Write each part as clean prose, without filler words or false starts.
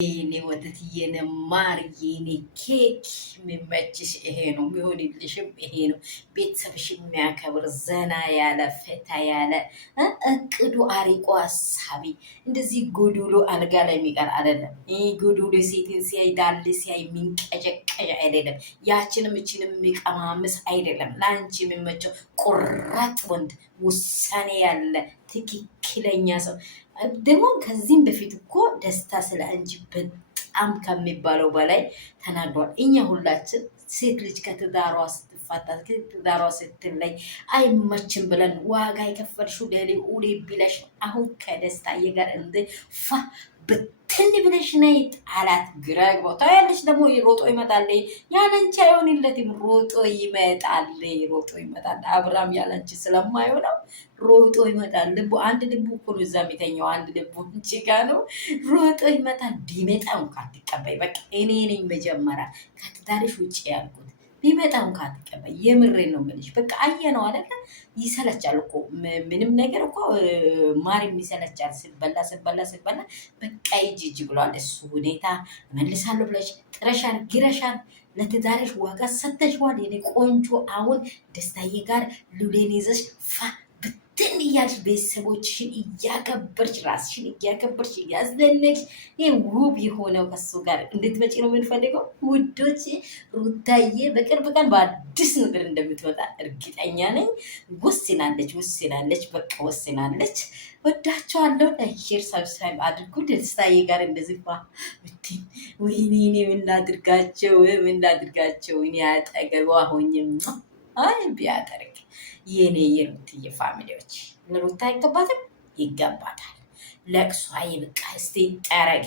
የኔ ወተት የኔ ማር የኔ ኬክ የሚመችሽ ይሄ ነው፣ የሚሆንልሽም ይሄ ነው። ቤተሰብሽ የሚያከብር ዘና ያለ ፈታ ያለ እቅዱ አሪቆ ሀሳቢ እንደዚህ ጎዶሎ አልጋ ላይ የሚቀር አይደለም። ይህ ጎዶሎ ሴትን ሲያይ ዳል ሲያይ የሚንቀጨቀጭ አይደለም። ያችንም እችንም የሚቀማምስ አይደለም። ለአንቺ የሚመቸው ቁራጥ ወንድ ውሳኔ ያለ ትክክለኛ ሰው ደግሞ ከዚህም በፊት እኮ ደስታ ስለ አንቺ በጣም ከሚባለው በላይ ተናግሯል። እኛ ሁላችን ሴት ልጅ ከትዳሯ ስትፋታ ከትዳሯ ስትለይ አይመችም ብለን ዋጋ የከፈልሽው ደሌ ኡሌ ቢለሽ አሁን ከደስታዬ ጋር እንደ ፋ ብትን ብለሽ ነይ ጣላት ግራ ግቦታ ያለሽ ደግሞ ሮጦ ይመጣል። ያለንቺ አይሆንለትም። ሮጦ ይመጣል። አብርሃም ያለንቺ ስለማይሆነው ሮጦ ይመጣል። ልቡ አንድ ልቡ እኮ ነው እዛ የሚተኛው፣ አንድ ልቡ እንጂ ጋ ነው። ሮጦ ይመጣል። ቢመጣ እንኳን አትቀበይ። በቃ እኔ ነኝ መጀመሪያ ከትዳርሽ ውጭ ያልኩት። ቢመጣ እንኳን አትቀበይ። የምሬን ነው የምልሽ። በቃ አየነው አይደለ? ይሰለቻል እኮ ምንም ነገር እኮ ማርም ይሰለቻል። ስበላ በቃ ይጅጅ ብሏል። እሱ ሁኔታ መልሳለሁ ብለሽ ጥረሻል፣ ግረሻል፣ ለትዳርሽ ዋጋ ሰተሽዋል። የኔ ቆንጆ አሁን ደስታዬ ጋር ሉሌን ይዘሽ ፋ ብትን እያልሽ ቤተሰቦችሽን እያከበርሽ ራስሽን እያከበርሽ እያስደነቅሽ ይህ ውብ የሆነው ከሱ ጋር እንድትመጪ ነው የምንፈልገው ውዶች። ሩታዬ በቅርብ ቀን በአዲስ ነገር እንደምትወጣ እርግጠኛ ነኝ። ወስናለች፣ በቃ ወስናለች። ወዳቸዋለሁ። ሼር ሰብስክራይብ አድርጉ። ደስታዬ ጋር እንደዚህ ብትን ወይኔ ምን ላድርጋቸው እኔ አጠገቧ ሆኝም አይ ቢያጠርግ የኔ የሩትዬ ፋሚሊዎች ለሩታ አይገባትም? ይገባታል። ለቅሷ ይብቃ። እስቲ ጠረግ።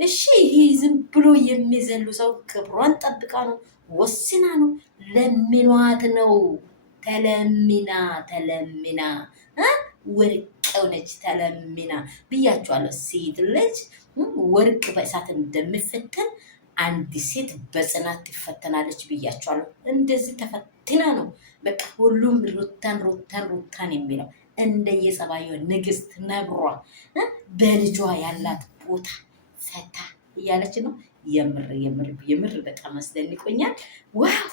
እሺ ይሄ ዝም ብሎ የሚዘሉ ሰው ክብሯን ጠብቃ ነው፣ ወስና ነው፣ ለምኗት ነው። ተለምና ወርቅ ሆነች። ተለምና ብያቸዋለሁ። ሴት ልጅ ወርቅ በእሳት እንደሚፈተን አንድ ሴት በጽናት ትፈተናለች ብያቸዋለሁ። እንደዚህ ተፈትና ነው በቃ ሁሉም ሩታን የሚለው እንደየጸባዩ ንግስት ነግሯ በልጇ ያላት ቦታ ፈታ እያለች ነው። የምር በጣም አስደንቆኛል። ዋው